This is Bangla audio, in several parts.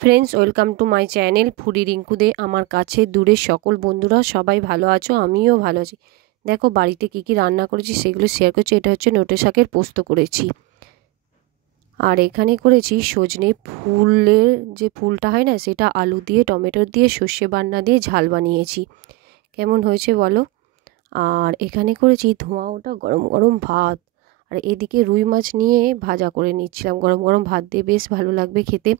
Friends, welcome to my channel foodie Rinku De. আমার কাছে দূরের সকল বন্ধুরা সবাই ভালো আছো, আমিও ভালো আছি। দেখো বাড়িতে কি কি রান্না করেছি সেগুলো শেয়ার করছি। এটা হচ্ছে নোটে শাকের পোস্ত করেছি, আর এখানে করেছি সজনে ফুলের যে ফুলটা হয় না, সেটা আলু দিয়ে টমেটো দিয়ে সর্ষে বান্না দিয়ে ঝাল বানিয়েছি। কেমন হয়েছে বলো। আর এখানে করেছি ধোঁয়া ওটা গরম গরম ভাত, আর এদিকে রুই মাছ নিয়ে ভাজা করে নিচ্ছিলাম। গরম গরম ভাত দিয়ে বেশ ভালো লাগবে খেতে।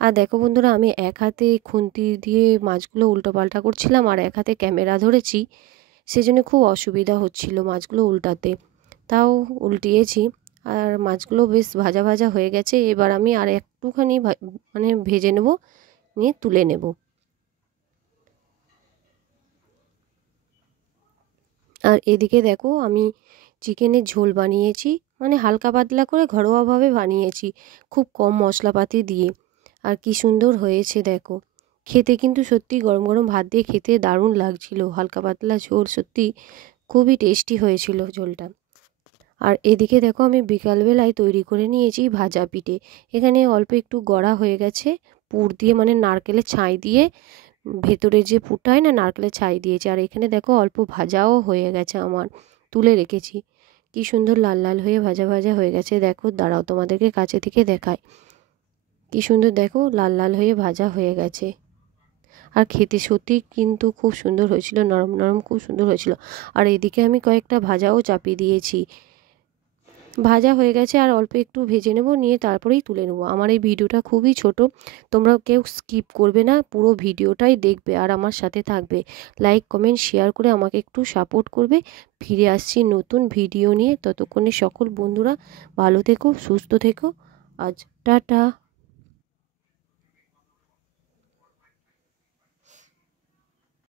আর দেখো বন্ধুরা, আমি এক হাতে খুন্তি দিয়ে মাছগুলো উল্টো পাল্টা করছিলাম আর এক হাতে ক্যামেরা ধরেছি, সেজন্য খুব অসুবিধা হচ্ছিল মাছগুলো উল্টাতে। তাও উল্টিয়েছি, আর মাছগুলো বেশ ভাজা ভাজা হয়ে গেছে। এবার আমি আর একটুখানি মানে ভেজে নেব, নিয়ে তুলে নেব। আর এদিকে দেখো আমি চিকেনের ঝোল বানিয়েছি, মানে হালকা পাতলা করে ঘরোয়াভাবে বানিয়েছি, খুব কম মশলাপাতি দিয়ে। আর কি সুন্দর হয়েছে দেখো, খেতে কিন্তু সত্যি গরম গরম ভাত দিয়ে খেতে দারুণ লাগছিল। হালকা পাতলা ঝোল, সত্যি খুবই টেস্টি হয়েছিল ঝোলটা। আর এদিকে দেখো আমি বিকালবেলায় তৈরি করে নিয়েছি ভাজা পিঠে। এখানে অল্প একটু গড়া হয়ে গেছে পুর দিয়ে, মানে নারকেলের ছাই দিয়ে, ভেতরে যে পুরটা হয় না, নারকেলের ছাই দিয়েছি। আর এখানে দেখো অল্প ভাজাও হয়ে গেছে আমার, তুলে রেখেছি। কি সুন্দর লাল লাল হয়ে ভাজা ভাজা হয়ে গেছে দেখো। দাঁড়াও তোমাদেরকে কাছে থেকে দেখায়, কি সুন্দর দেখো লাল লাল হয়ে ভাজা হয়ে গেছে। আর খেতে সত্যি কিন্তু খুব সুন্দর হয়েছিল, নরম নরম খুব সুন্দর হয়েছিল। আর এদিকে আমি কয়েকটা ভাজাও চাপিয়ে দিয়েছি। ভাজা হয়ে গেছে, আর অল্প একটু ভেজে নেব, নিয়ে তারপরেই তুলে নেব। আমার এই ভিডিওটা খুবই ছোট, তোমরা কেউ স্কিপ করবে না, পুরো ভিডিওটাই দেখবে আর আমার সাথে থাকবে। লাইক কমেন্ট শেয়ার করে আমাকে একটু সাপোর্ট করবে। ফিরে আসছি নতুন ভিডিও নিয়ে, ততক্ষণে সকল বন্ধুরা ভালো থেকো, সুস্থ থেকো। আজ টাটা।